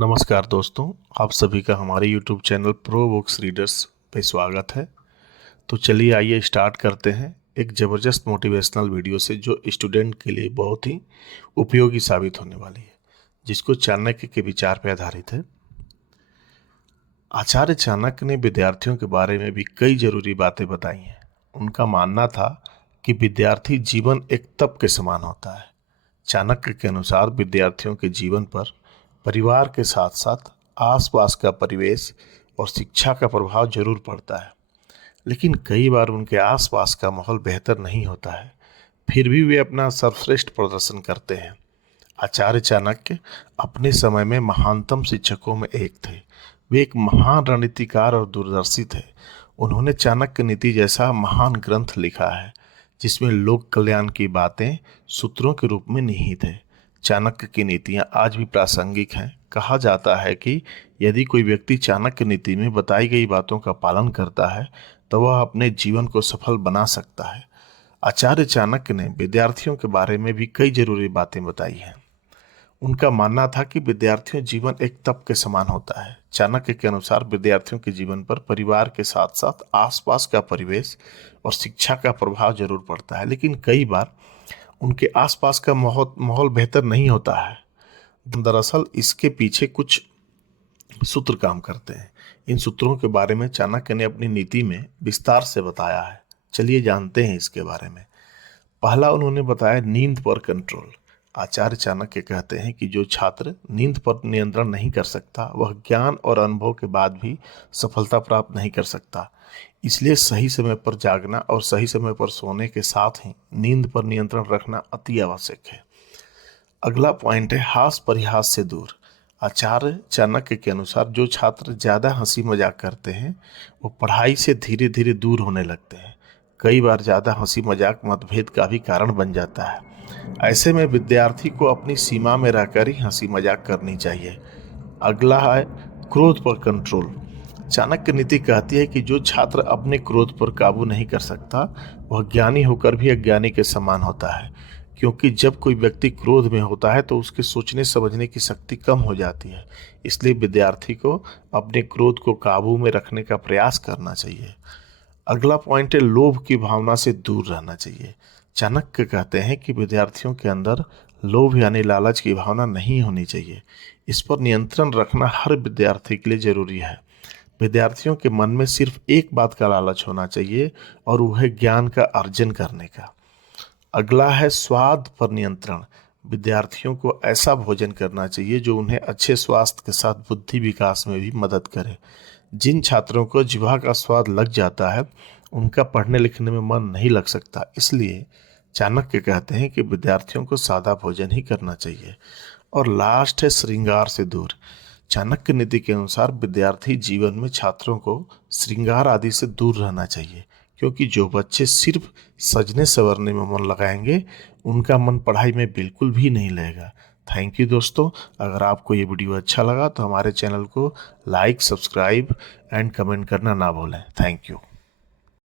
नमस्कार दोस्तों, आप सभी का हमारे YouTube channel pro books readers पे स्वागत है। तो चलिए आइए स्टार्ट करते हैं एक ज़बरदस्त मोटिवेशनल वीडियो से जो स्टूडेंट के लिए बहुत ही उपयोगी साबित होने वाली है, जिसको चाणक्य के विचार पर आधारित है। आचार्य चाणक्य ने विद्यार्थियों के बारे में भी कई जरूरी बातें बताई हैं। उनका मानना था कि विद्यार्थी जीवन एक तप के समान होता है। चाणक्य के अनुसार विद्यार्थियों के जीवन पर परिवार के साथ साथ आसपास का परिवेश और शिक्षा का प्रभाव जरूर पड़ता है, लेकिन कई बार उनके आसपास का माहौल बेहतर नहीं होता है, फिर भी वे अपना सर्वश्रेष्ठ प्रदर्शन करते हैं। आचार्य चाणक्य अपने समय में महानतम शिक्षकों में एक थे। वे एक महान रणनीतिकार और दूरदर्शी थे। उन्होंने चाणक्य नीति जैसा महान ग्रंथ लिखा है, जिसमें लोक कल्याण की बातें सूत्रों के रूप में निहित है। चाणक्य की नीतियां आज भी प्रासंगिक हैं। कहा जाता है कि यदि कोई व्यक्ति चाणक्य नीति में बताई गई बातों का पालन करता है तो वह अपने जीवन को सफल बना सकता है। आचार्य चाणक्य ने विद्यार्थियों के बारे में भी कई जरूरी बातें बताई हैं। उनका मानना था कि विद्यार्थियों जीवन एक तप के समान होता है। चाणक्य के अनुसार विद्यार्थियों के जीवन पर परिवार के साथ साथ आसपास का परिवेश और शिक्षा का प्रभाव जरूर पड़ता है, लेकिन कई बार उनके आसपास का माहौल बेहतर नहीं होता है। दरअसल इसके पीछे कुछ सूत्र काम करते हैं। इन सूत्रों के बारे में चाणक्य ने अपनी नीति में विस्तार से बताया है। चलिए जानते हैं इसके बारे में। पहला उन्होंने बताया नींद पर कंट्रोल। आचार्य चाणक्य कहते हैं कि जो छात्र नींद पर नियंत्रण नहीं कर सकता वह ज्ञान और अनुभव के बाद भी सफलता प्राप्त नहीं कर सकता। इसलिए सही समय पर जागना और सही समय पर सोने के साथ ही नींद पर नियंत्रण रखना अति आवश्यक है। अगला पॉइंट है हास परिहास से दूर। आचार्य चाणक्य के अनुसार जो छात्र ज़्यादा हंसी मजाक करते हैं वो पढ़ाई से धीरे धीरे दूर होने लगते हैं। कई बार ज़्यादा हंसी मजाक मतभेद का भी कारण बन जाता है। ऐसे में विद्यार्थी को अपनी सीमा में रहकर ही हंसी मजाक करनी चाहिए। अगला है क्रोध पर कंट्रोल। चाणक्य नीति कहती है कि जो छात्र अपने क्रोध पर काबू नहीं कर सकता वह ज्ञानी होकर भी अज्ञानी के समान होता है, क्योंकि जब कोई व्यक्ति क्रोध में होता है तो उसके सोचने समझने की शक्ति कम हो जाती है। इसलिए विद्यार्थी को अपने क्रोध को काबू में रखने का प्रयास करना चाहिए। अगला पॉइंट है लोभ की भावना से दूर रहना चाहिए। चाणक्य कहते हैं कि विद्यार्थियों के अंदर लोभ यानी लालच की भावना नहीं होनी चाहिए। इस पर नियंत्रण रखना हर विद्यार्थी के लिए जरूरी है। विद्यार्थियों के मन में सिर्फ एक बात का लालच होना चाहिए और वह है ज्ञान का अर्जन करने का। अगला है स्वाद पर नियंत्रण। विद्यार्थियों को ऐसा भोजन करना चाहिए जो उन्हें अच्छे स्वास्थ्य के साथ बुद्धि विकास में भी मदद करे। जिन छात्रों को जिह्वा का स्वाद लग जाता है उनका पढ़ने लिखने में मन नहीं लग सकता। इसलिए चाणक्य कहते हैं कि विद्यार्थियों को सादा भोजन ही करना चाहिए। और लास्ट है श्रृंगार से दूर। चाणक्य नीति के अनुसार विद्यार्थी जीवन में छात्रों को श्रृंगार आदि से दूर रहना चाहिए, क्योंकि जो बच्चे सिर्फ सजने संवरने में मन लगाएंगे उनका मन पढ़ाई में बिल्कुल भी नहीं लगेगा। थैंक यू दोस्तों। अगर आपको ये वीडियो अच्छा लगा तो हमारे चैनल को लाइक, सब्सक्राइब एंड कमेंट करना ना भूलें। Thank you.